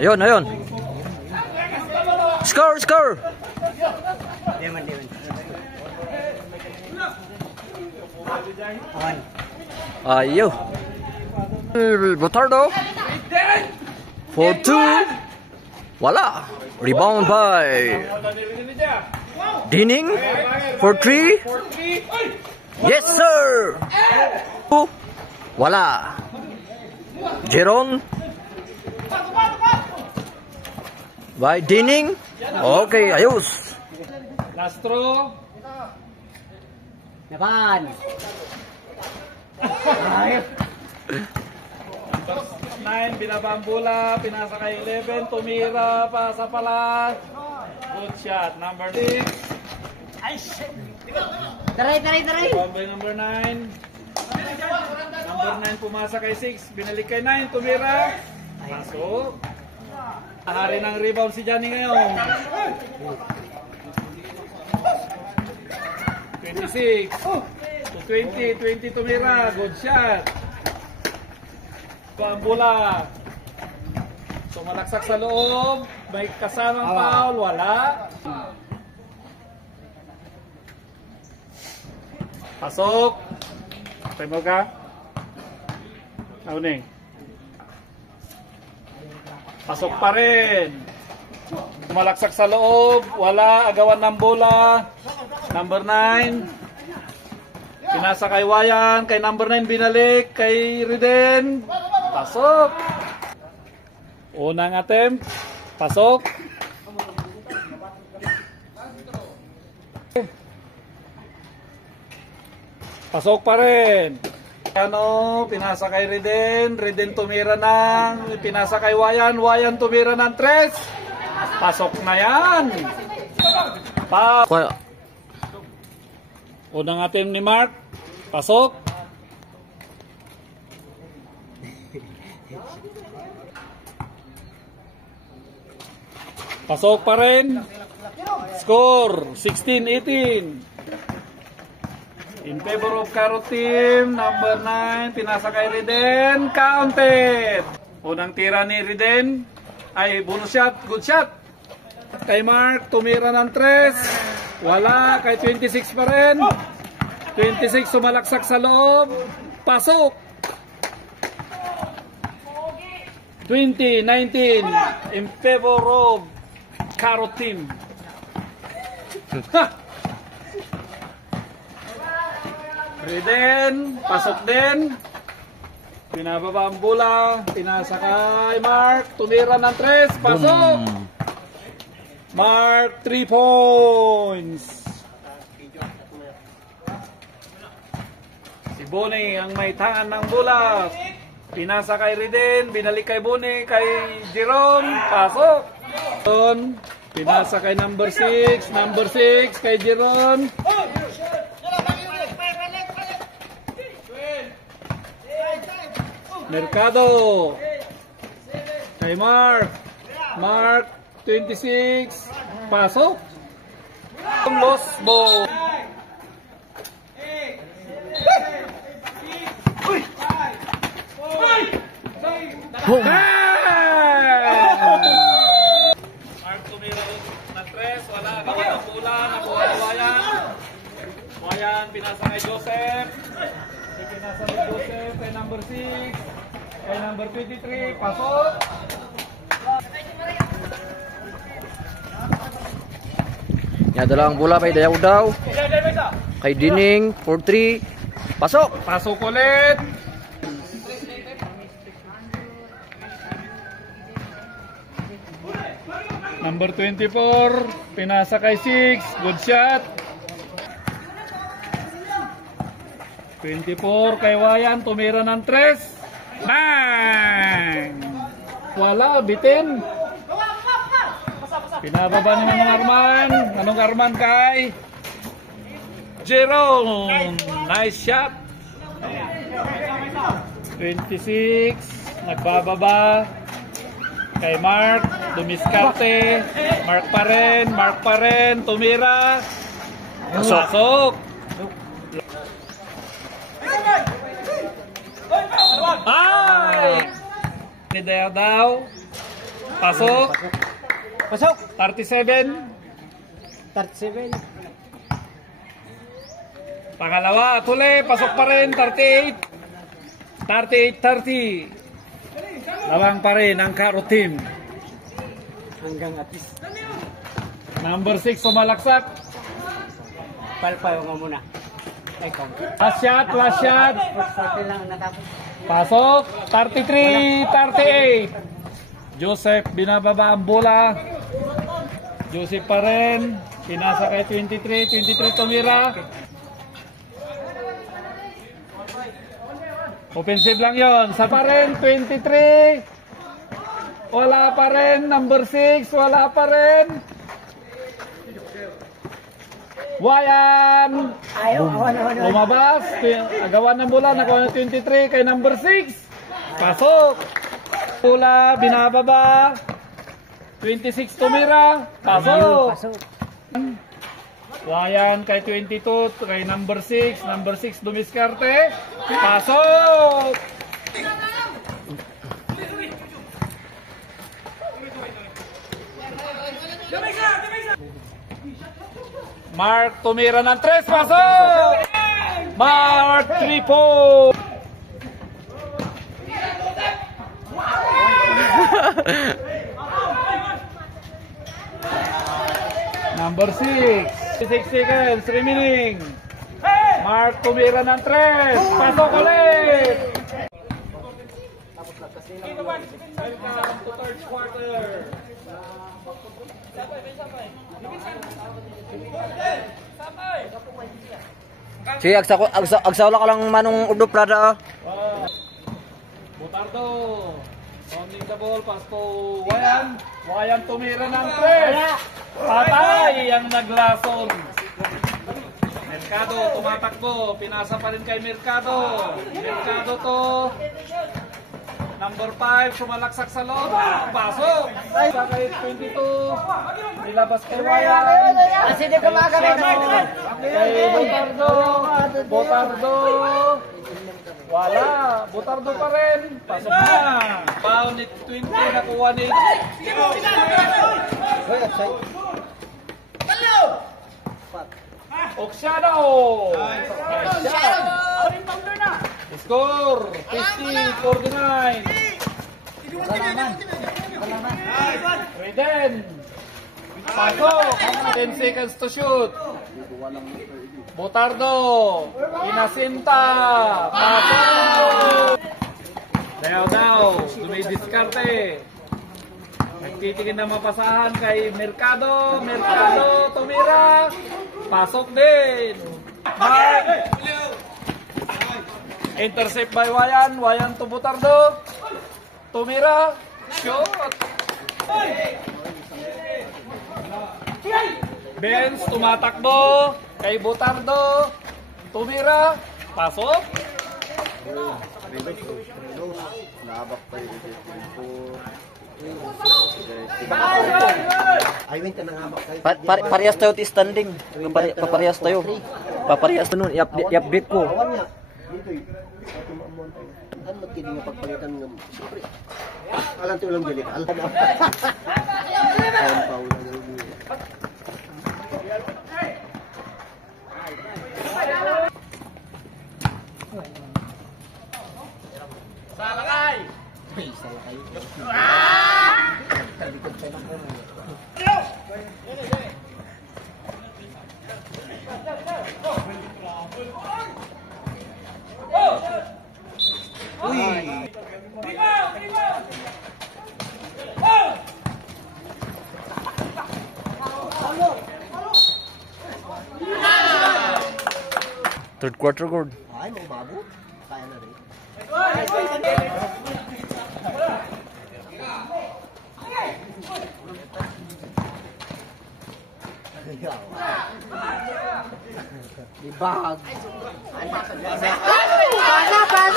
Ayun, ayun. Score, score. Ayo. Botardo. 4-2. Wala. Rebound by Dining. 4-3. Yes, sir. Wala. Jeron. By Dining. Okay, ayos. Lastro. Napan. Number 9, binabang bola, pinasa kay 11, tumira, pasa pala. Good shot. Number 6. Taray. Bombay number 9. Number 9 pumasa kay 6, binalik kay 9, tumira. Pasok. Hari ng rebound si Johnny ngayon. 26 to 20 tumira. Good shot. Ang bola. Sumalaksak sa loob. May kasamang foul. Wala. Pasok. Time mo ka. Auning. Pasok pa rin. Sumalaksak sa loob. Wala. Agawan ng bola. Number 9. Pinasa kay Wayan. Kay number 9 binalik. Kay Riden. Pasok. Unang attempt. Pasok. Pasok pa rin. Ano, pinasa kay Riden. Riden tumira ng. Pinasa kay Wayan. Wayan tumira ng 3. Pasok na yan. Unang attempt ni Mark. Pasok. Pasok pa rin. Score 16-18. In favor of Carrot team. Number 9. Pinasa kay Riden. Counted. Unang tira ni Riden. Ay, bonus shot. Good shot. Kay Mark. Tumira ng 3. Wala. Kay 26 pa rin. 26 sumalaksak sa loob. Pasok. 20-19 in favor of Carrot team. Riden, pasok din. Pinababa ang bola. Pinasa kay Mark. Tumira ng 3. Pasok. Mark, 3 points. Si Bonnie ang may tangan ng bola. Pinasa kay Riden. Binalik kay Bonnie. Kay Jerome. Pasok. Pinasa kay number 6. Number 6 kay Jerome. Mercado. Kay Mark. Mark 26. Pasok. Lost ball. Mark tumira ng 3. Wala. Gawa ng bola. Nakuha ni Wayan. Wayan pinasa kay Joseph. Pinasa kay Joseph. Kay number 6. Kay number 23. Pasok. Yan, dalawang bola kay Dayaw daw. Kay Dining, 4-3. Pasok! Pasok ulit. Number 24. Pinasa kay 6. Good shot. 24 kay Wayan. Tumira ng 3. Bang! Wala, bitin. Pinababa ni Manong Arman. Manong Arman kay Jerome. Nice shot. 26, nagbababa. Kay Mark, dumiskarte. Mark pa rin, tumira. Pasok. Ay! Ni daw. Pasok. 37. Pangalawa, tuloy, pasok pa rin, 38. Lawang pa rin ang Karo team. Hanggang at least. Number 6, sumalaksak. Palpayo nga muna. Last shot. Sakit lang natapos. Pasok, 38. Joseph, binababa ang bola. Joseph pa rin. Pinasa kay 23 tumira. Offensive lang yon. Sa pa rin, 23. Wala pa rin. Number 6, wala pa rin. Wayan. Lumabas. Agawan ng bola. Nakuha na 23 kay number 6. Pasok. Bola, binababa. 26 tumira. Pasok. Wayan kay 22, kay number 6. Number 6 dumiskarte. Pasok. Mark tumira ng 3. Pasok. Mark 3 po. Number 6. 6 seconds remaining. Mark tumira ng 3. Pasok ulit. Welcome to third quarter. Sige, agsawla ka lang manong Udo Prada. Botardo. Rounding the ball, pass to Wayan. Wayan tumira ng 3. Patay ang naglason. Mercado tumatakbo. Pinasa pa rin kay Mercado. Mercado to. Number 5, sumalaksak sa loob. Pasok. Sa kay 22. Nilabas kay Wayan. Sige ka mga Kay Botardo. Wala. Botardo pa rin. Pasok na. Foul ni 20. Nakuha ni Oxiano. Score 50-49. Reden. Pasok. 10 seconds to shoot. Botardo. Inasinta. Pasok. Daw. Dumidiskarte. Nagtitingin na mapasahan kay Mercado. Mercado tumira. Pasok din. Mark. Intercept by Wayan. Wayan to Botardo. Tumira. Shot. Benz tumatakbo kay Botardo. Tumira. Pasok. Parehas tayo ti standing. Paparehas tayo. Paparehas tayo nun. I-update ko. Kan magkiling nga pagpalitan ng siyempre. Alam to lang galit. Alam na. Paul na lang. Salakay. Salakay. Third quarter gold. Ay, mau babu. Kaya na rin. Di bag. Pana.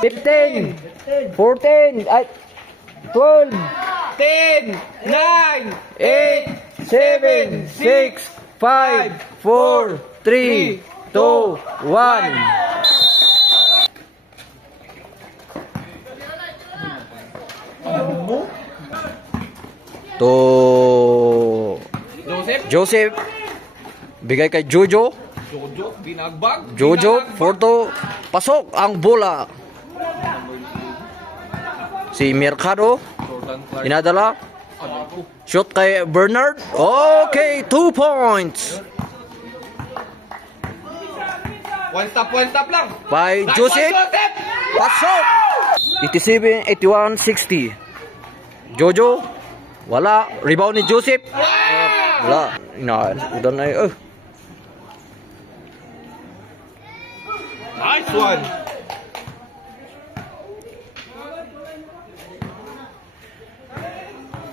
15, 14, ay, 12, 10, 9, 8, 7, 6, 5, 4, 3, 2, 1. To Joseph, bigay kay Jojo. Jojo, binagbag. Jojo, Porto, pasok ang bola. Si Mercado, inadala. Shoot kay Bernard. Okay, 2 points. One stop lang. By Joseph. Pasok. 87, 81, 60. Jojo, wala. Rebound ni Joseph. Wala. Udah na eh. Nice one.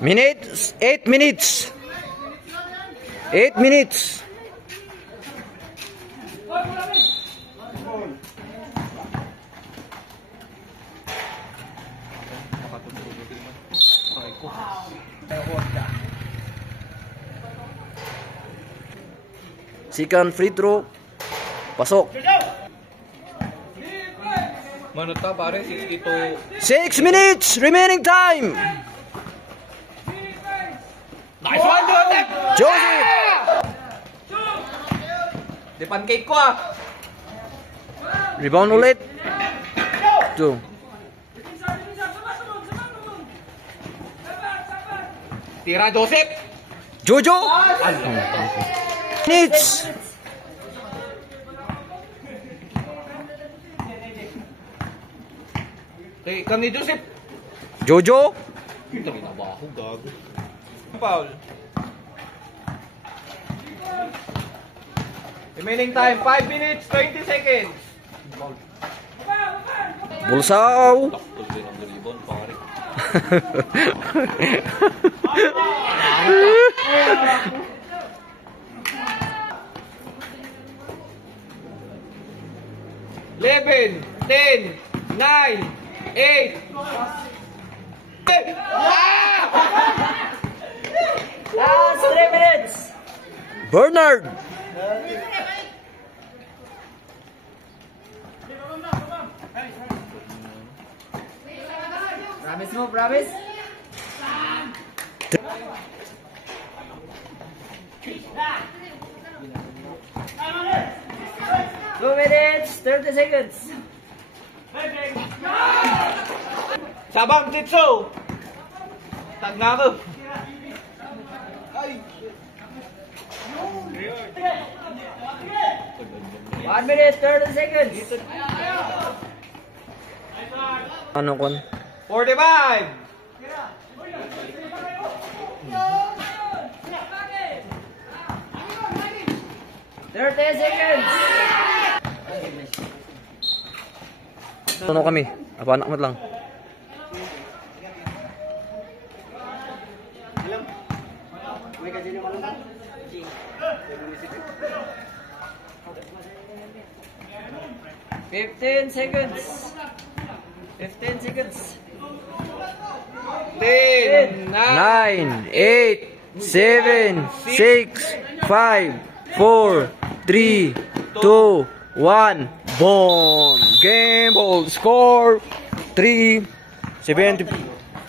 Minutes, 8 minutes. 8 minutes. Second free throw. Pasok. Mano ta pare, 62. 6 minutes remaining time. Nice one, Joseph. Joseph. Di pancake ko ah. Rebound ulit. 2. Tira Joseph. Jojo. Minutes. Okay, kam ni Joseph. Jojo. Tangina ba ako gago. Foul. Remaining time 5 minutes 20 seconds. Bulsaw. Eleven, 10, 9, 8. Last 3 minutes. Bernard. Promise mo, promise. Two minutes, 30 seconds. Sabang Titso. Tag na ako. One minute, 30 seconds. Ano kon? 45. Seconds. Ano kami? Apa anak mo lang? Fifteen seconds. 15 seconds. 10, 9, 8, 7, 6, 5, 4, 3, 2, 1. Boom! Game ball. Score 3, 70.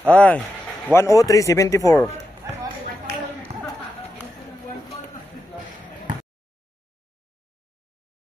Ay, 103-74.